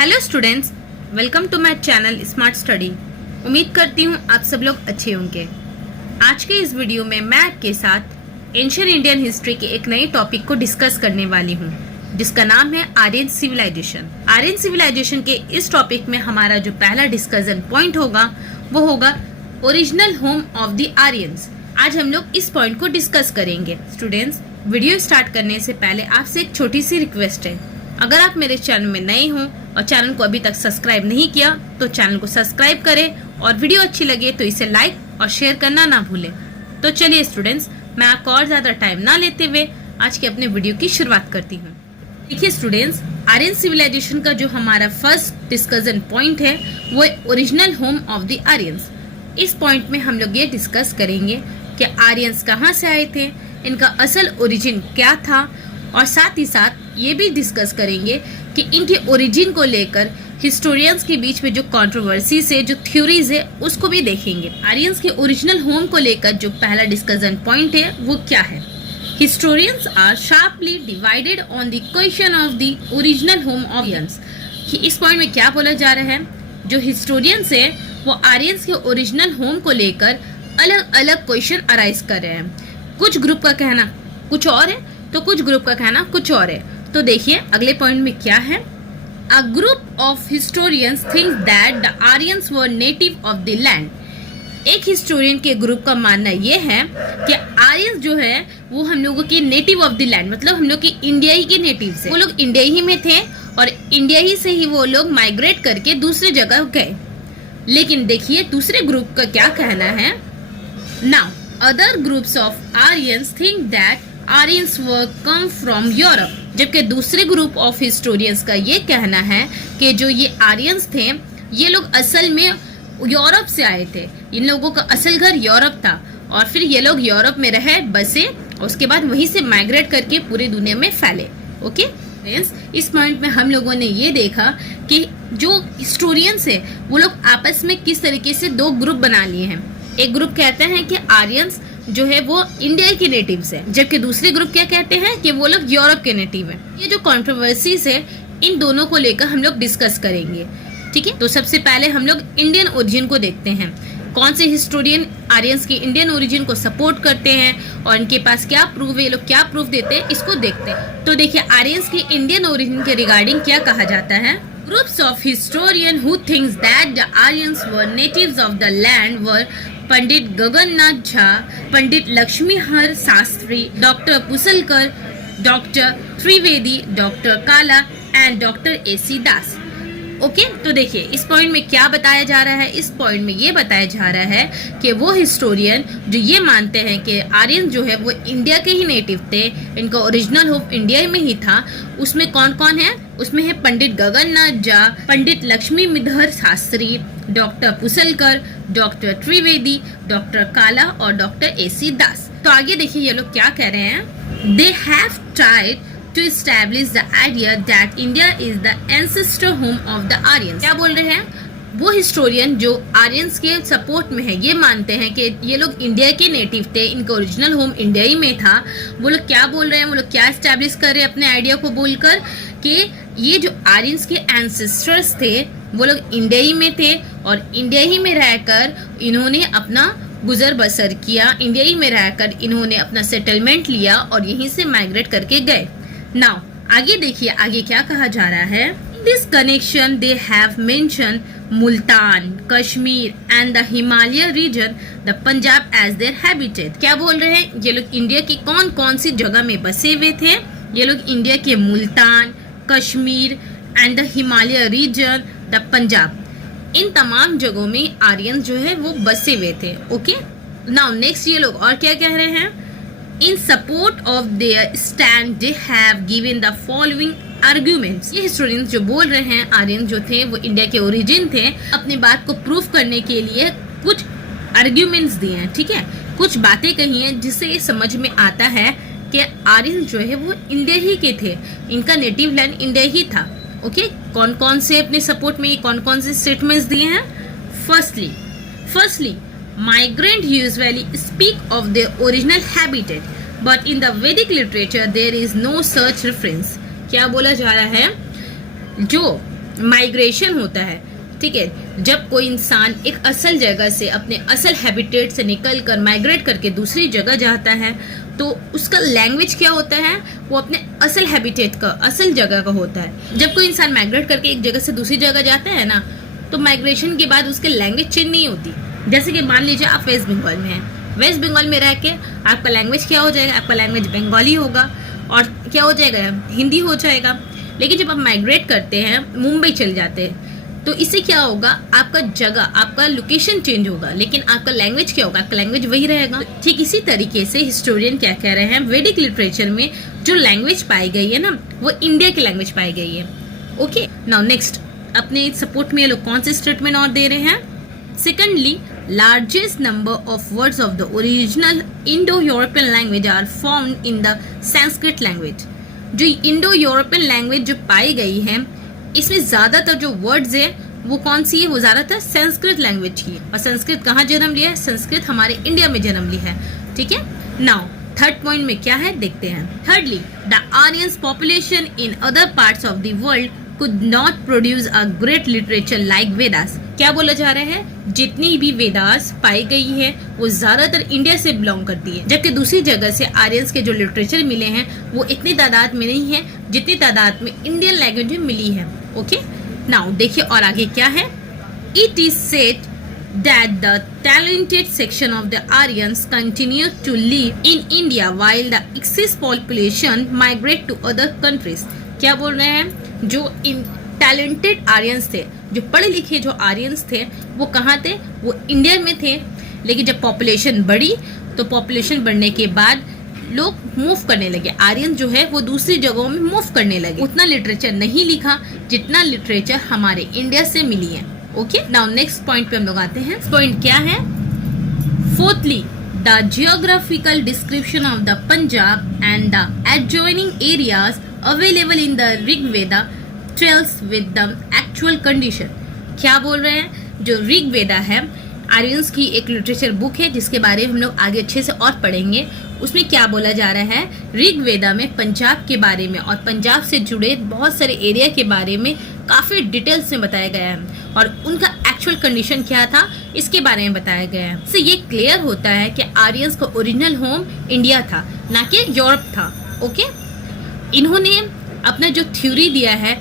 Hello students, welcome to my channel smart study. उम्मीद करती हूँ आप सब लोग अच्छे होंगे। आज के इस वीडियो में मैं आपके साथ एंशिएंट इंडियन हिस्ट्री के एक नए टॉपिक को डिस्कस करने वाली हूँ, जिसका नाम है आर्यन सिविलाइजेशन। आर्यन सिविलाइजेशन के इस टॉपिक में हमारा जो पहला डिस्कशन पॉइंट होगा वो होगा original home of the Aryans. आज हम लोग इस पॉइंट को डिस्कस करेंगे। स्टूडेंट्स, वीडियो स्टार्ट करने से पहले आपसे एक छोटी सी रिक्वेस्ट है। अगर आप मेरे चैनल में नए हो और चैनल को अभी तक सब्सक्राइब नहीं किया तो चैनल को सब्सक्राइब करें और वीडियो अच्छी लगे तो इसे लाइक और शेयर करना ना भूलें। तो चलिए स्टूडेंट्स, मैं आपको और ज़्यादा टाइम ना लेते हुए आज के अपने वीडियो की शुरुआत करती हूँ। देखिए स्टूडेंट्स, आर्यन सिविलाइजेशन का जो हमारा फर्स्ट डिस्कशन पॉइंट है वो original home of the Aryans. इस पॉइंट में हम लोग ये डिस्कस करेंगे कि आर्यंस कहाँ से आए थे, इनका असल ओरिजिन क्या था, और साथ ही साथ ये भी डिस्कस करेंगे कि इनके ओरिजिन को लेकर हिस्टोरियंस के बीच में जो कंट्रोवर्सीज है, जो थ्योरीज है, उसको भी देखेंगे। आर्यंस के ओरिजिनल होम को लेकर जो पहला डिस्कशन पॉइंट है वो क्या है। Historians are sharply divided on the question of the original home of Aryans. इस पॉइंट में क्या बोला जा रहा है, जो हिस्टोरियंस है वो आर्यंस के ओरिजिनल होम को लेकर अलग अलग क्वेश्चन अराइज कर रहे हैं। कुछ ग्रुप का कहना कुछ और है तो कुछ ग्रुप का कहना कुछ और है। तो देखिए अगले पॉइंट में क्या है। A group of historians think that the Aryans were native of the land. एक हिस्टोरियन के ग्रुप का मानना यह है कि आर्यंस जो है वो हम लोगों के नेटिव ऑफ द लैंड, मतलब हम लोग के इंडिया ही के नेटिव से, वो लोग इंडिया ही में थे और इंडिया ही से ही वो लोग माइग्रेट करके दूसरे जगह गए। लेकिन देखिए दूसरे ग्रुप का क्या कहना है। Now other groups of Aryans think that Aryans were come from Europe. जबकि दूसरे ग्रुप ऑफ हिस्टोरियंस का ये कहना है कि जो ये आर्यंस थे ये लोग असल में यूरोप से आए थे। इन लोगों का असल घर यूरोप था और फिर ये लोग यूरोप में रहे, बसे, उसके बाद वहीं से माइग्रेट करके पूरी दुनिया में फैले। ओके, इस पॉइंट में हम लोगों ने ये देखा कि जो हिस्टोरियंस है वो लोग आपस में किस तरीके से दो ग्रुप बना लिए हैं। एक ग्रुप कहते हैं कि आर्यंस जो है वो इंडिया के नेटिव्स है, जबकि दूसरे ग्रुप क्या कहते हैं कि वो लोग यूरोप के नेटिव हैं। ये जो कंट्रोवर्सीज है इन दोनों को लेकर हम लोग डिस्कस करेंगे। ठीक है, तो सबसे पहले हम लोग इंडियन ओरिजिन को देखते हैं। कौन से हिस्टोरियन आर्यंस की इंडियन ओरिजिन को सपोर्ट करते हैं और इनके पास क्या प्रूफ है, ये लोग क्या प्रूफ देते हैं, इसको देखते हैं। तो देखिए आर्यंस की इंडियन ओरिजिन के रिगार्डिंग क्या कहा जाता है। Groups of historian who thinks that the Aryans were natives of the land were Pandit Gagannath Jha, Pandit Lakshmihar Shastri, doctor Pusalkar, doctor Trivedi, doctor Kala and doctor A C Das. Okay, तो देखिए इस पॉइंट में क्या बताया जा रहा है। इस पॉइंट में ये बताया जा रहा है कि वो हिस्टोरियन जो ये मानते हैं कि आर्यन जो है वो इंडिया के ही नेटिव थे, इनका ओरिजिनल होम इंडिया में ही था, उसमें कौन कौन है। उसमें है Pandit Gagannath Jha, Pandit Lakshmidhar Shastri, doctor Pusalkar, doctor Trivedi, doctor Kala और डॉक्टर एसी दास। तो आगे देखिए ये लोग क्या कह रहे हैं। They have tried to establish the idea that India is the ancestor home of the Aryans। क्या बोल रहे हैं वो हिस्टोरियन जो आर्यंस के सपोर्ट में है, ये मानते हैं कि ये लोग इंडिया के नेटिव थे, इनका ओरिजिनल होम इंडिया ही में था। वो लोग क्या बोल रहे हैं, वो लोग क्या एस्टैब्लिश कर रहे हैं अपने आइडिया को बोलकर कि ये जो आर्यंस के एंसेस्टर्स थे वो लोग इंडिया ही में थे और इंडिया ही में रहकर इन्होंने अपना गुजर बसर किया, इंडिया ही में रहकर इन्होंने अपना सेटलमेंट लिया और यहीं से माइग्रेट करके गए। नाउ आगे देखिए आगे क्या कहा जा रहा है। This connection they have mention Multan, Kashmir and the Himalaya region, the Punjab as their habitat. क्या बोल रहे हैं, ये लोग इंडिया की कौन कौन सी जगह में बसे हुए थे। ये लोग इंडिया के Multan, Kashmir and the Himalaya region, the Punjab, इन तमाम जगहों में आर्यन जो है वो बसे हुए थे। ओके, नाउ नेक्स्ट ये लोग और क्या कह रहे हैं। In support of their stand, they have given the following arguments। ये हिस्टोरियंस जो बोल रहे हैं आर्यन जो थे वो इंडिया के ओरिजिन थे, अपनी बात को प्रूफ करने के लिए कुछ आर्ग्यूमेंट्स दिए हैं। ठीक है, कुछ बातें कही हैं जिससे ये समझ में आता है कि आर्यन जो है वो इंडिया ही के थे, इनका नेटिव लैंड इंडिया ही था। ओके, कौन कौन से अपने सपोर्ट में ये कौन कौन से स्टेटमेंट्स दिए हैं। Firstly migrant usually speak of their original habitat, but in the Vedic literature there is no such reference। क्या बोला जा रहा है, जो माइग्रेशन होता है, ठीक है। जब कोई इंसान एक असल जगह से, अपने असल हैबिटेट से निकल कर माइग्रेट करके दूसरी जगह जाता है तो उसका लैंग्वेज क्या होता है, वो अपने असल हैबिटेट का, असल जगह का होता है। जब कोई इंसान माइग्रेट करके एक जगह से दूसरी जगह जाता है ना, तो माइग्रेशन के बाद उसके लैंग्वेज चेंज नहीं होती। जैसे कि मान लीजिए आप वेस्ट बंगाल में हैं, वेस्ट बंगाल में रह के आपका लैंग्वेज क्या हो जाएगा, आपका लैंग्वेज बंगाली होगा और क्या हो जाएगा, हिंदी हो जाएगा। लेकिन जब आप माइग्रेट करते हैं, मुंबई चल जाते हैं, तो इससे क्या होगा, आपका जगह, आपका लोकेशन चेंज होगा, लेकिन आपका लैंग्वेज क्या होगा, आपका लैंग्वेज वही रहेगा। ठीक इसी तरीके से हिस्टोरियन क्या कह रहे हैं, वैदिक लिटरेचर में जो लैंग्वेज पाई गई है ना, वो इंडिया की लैंग्वेज पाई गई है। ओके, नाउ नेक्स्ट, अपने सपोर्ट में ये लोग कौन से स्टेटमेंट और दे रहे हैं। Secondly, largest number of words of the original Indo-European language are found in the Sanskrit language। जो इंडो-यूरोपियन लैंग्वेज जो पाई गई है, इसमें ज्यादातर जो वर्ड्स है वो कौन सी है, वो ज्यादातर संस्कृत लैंग्वेज की है। और संस्कृत कहाँ जन्म लिया है, संस्कृत हमारे इंडिया में जन्म लिया है, ठीक है। नाउ थर्ड पॉइंट में क्या है देखते हैं। Thirdly, the Aryans population in other parts of the world could not produce a great literature like Vedas। क्या बोला जा रहा है, जितनी भी वेदास पाई गई है वो ज्यादातर इंडिया से बिलोंग करती है, जबकि दूसरी जगह से आर्यंस के जो लिटरेचर मिले हैं वो इतनी तादाद में नहीं है जितनी तादाद में इंडियन लैंग्वेज में मिली है। ओके, नाउ देखिए और आगे क्या है। It is said that the talented section of the Aryans continued to live in India while the excess population migrate to other countries। क्या बोल रहे हैं, जो इन टैलेंटेड आर्यंस थे, जो पढ़े लिखे जो आर्यंस थे, वो कहाँ थे, वो इंडिया में थे। लेकिन जब पॉपुलेशन बढ़ी तो पॉपुलेशन बढ़ने के बाद लोग मूव करने लगे, आर्यन जो है वो दूसरी जगहों में मूव करने लगे। उतना लिटरेचर नहीं लिखा जितना लिटरेचर हमारे इंडिया से मिली है। ओके, नाउ नेक्स्ट पॉइंट पे हम लोग आते हैं। पॉइंट क्या है। Fourthly, the geographical description of the Punjab and the adjoining areas available in the Rigveda tells with the actual condition. क्या बोल रहे हैं, जो ऋग्वेदा है आर्यंस की एक लिटरेचर बुक है जिसके बारे में हम लोग आगे अच्छे से और पढ़ेंगे। उसमें क्या बोला जा रहा है, ऋग्वेदा में पंजाब के बारे में और पंजाब से जुड़े बहुत सारे एरिया के बारे में काफी डिटेल्स में बताया गया है और उनका एक्चुअल कंडीशन क्या था इसके बारे में बताया गया है। इससे ये क्लियर होता है कि आर्यंस का ओरिजिनल होम इंडिया था, ना कि यूरोप था। ओके, इन्होंने अपना जो थ्योरी दिया है,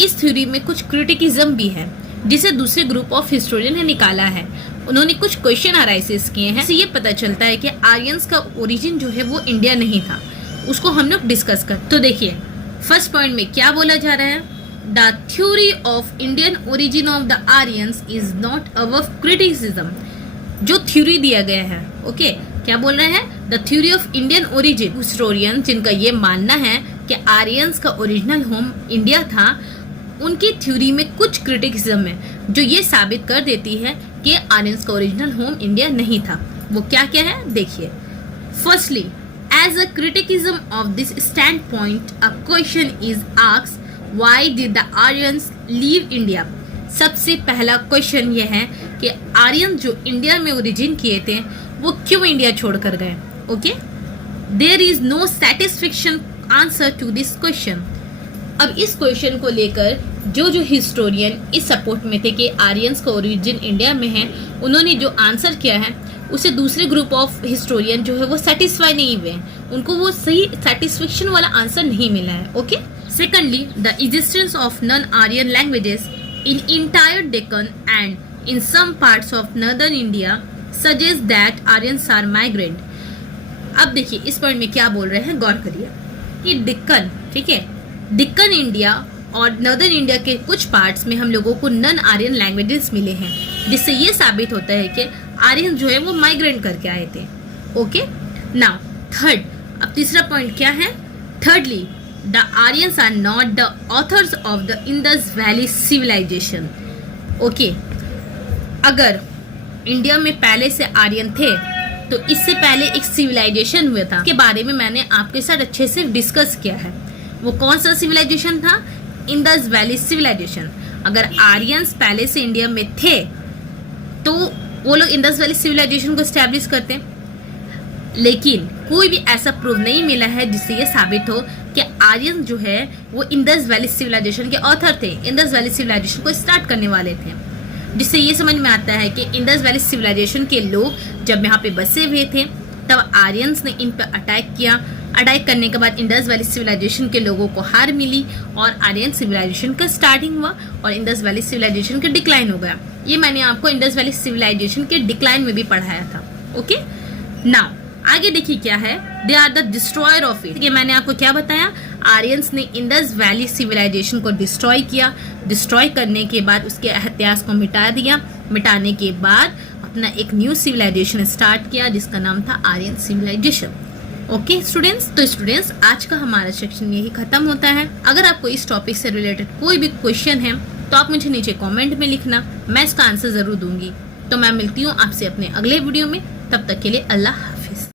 इस थ्योरी में कुछ क्रिटिसिज्म भी है जिसे दूसरे ग्रुप ऑफ हिस्टोरियन ने निकाला है। उन्होंने कुछ क्वेश्चन अराइजेस किए हैं। इससे ये पता चलता है कि आर्यंस का ओरिजिन जो है वो इंडिया नहीं था। उसको हम लोग डिस्कस कर। तो देखिए फर्स्ट पॉइंट में क्या बोला जा रहा है, the theory of Indian origin of the Aryans is not above criticism. जो थ्योरी दिया गया है, ओके, क्या बोल रहे हैं, the theory of Indian origin. Historian जिनका ये मानना है कि आर्यंस का ओरिजिनल होम इंडिया था, उनकी थ्योरी में कुछ क्रिटिसिज्म है जो ये साबित कर देती है कि आर्यंस का ओरिजिनल होम इंडिया नहीं था। वो क्या क्या है देखिए। Firstly, as a criticism of this standpoint a question is asked, why did the Aryans leave India. सबसे पहला क्वेश्चन ये है कि आर्यन जो इंडिया में ओरिजिन किए थे वो क्यों इंडिया छोड़कर गए। Okay, there is no satisfaction answer to this question. अब इस क्वेश्चन को लेकर जो हिस्टोरियन इस सपोर्ट में थे कि आर्यंस का ओरिजिन इंडिया में है, उन्होंने जो आंसर किया है उसे दूसरे ग्रुप ऑफ हिस्टोरियन जो है वो सेटिस्फाई नहीं हुए, उनको वो सही सेटिस्फेक्शन वाला आंसर नहीं मिला है। Okay, secondly, the existence of non Aryan languages in entire Deccan and in some parts of northern India suggest that Aryans are migrant. अब देखिए इस पॉइंट में क्या बोल रहे हैं, गौर करिए कि डेक्कन, ठीक है, डेक्कन इंडिया और नॉर्दर्न इंडिया के कुछ पार्ट्स में हम लोगों को नॉन आर्यन लैंग्वेजेस मिले हैं, जिससे ये साबित होता है कि आर्यन जो है वो माइग्रेंट करके आए थे। ओके, नाउ थर्ड, अब तीसरा पॉइंट क्या है। Thirdly, the Aryans are not the authors of the Indus valley civilization. Okay, अगर इंडिया में पहले से आर्यन थे तो इससे पहले एक सिविलाइजेशन हुआ था, के बारे में मैंने आपके साथ अच्छे से डिस्कस किया है। वो कौन सा सिविलाइजेशन था, इंडस वैली सिविलाइजेशन। अगर आर्यंस पहले से इंडिया में थे तो वो लोग इंडस वैली सिविलाइजेशन को एस्टैब्लिश करते, लेकिन कोई भी ऐसा प्रूफ नहीं मिला है जिससे ये साबित हो कि आर्यन जो है वो इंडस वैली सिविलाइजेशन के ऑथर थे, इंडस वैली सिविलाइजेशन को स्टार्ट करने वाले थे। जिससे ये समझ में आता है कि इंडस वैली सिविलाइजेशन के लोग जब यहाँ पे बसे हुए थे तब आर्यंस ने इन पर अटैक किया। अटैक करने के बाद इंडस वैली सिविलाइजेशन के लोगों को हार मिली और आर्यन सिविलाइजेशन का स्टार्टिंग हुआ और इंडस वैली सिविलाइजेशन का डिक्लाइन हो गया। ये मैंने आपको इंडस वैली सिविलाइजेशन के डिक्लाइन में भी पढ़ाया था। ओके, नाउ आगे देखिए क्या है, they are the destroyer of it. ये मैंने आपको क्या बताया, आर्यंस ने इंडस वैली सिविलाइजेशन को डिस्ट्रॉय किया। डिस्ट्रॉय करने के बाद उसके इतिहास को मिटा दिया। मिटाने के बाद अपना एक न्यू सिविलाइजेशन स्टार्ट किया जिसका नाम था आर्यन सिविलाइजेशन। ओके स्टूडेंट्स, तो स्टूडेंट्स आज का हमारा सेक्शन यही खत्म होता है। अगर आपको इस टॉपिक से रिलेटेड कोई भी क्वेश्चन है तो आप मुझे नीचे कमेंट में लिखना, मैं इसका आंसर जरूर दूंगी। तो मैं मिलती हूँ आपसे अपने अगले वीडियो में, तब तक के लिए अल्लाह।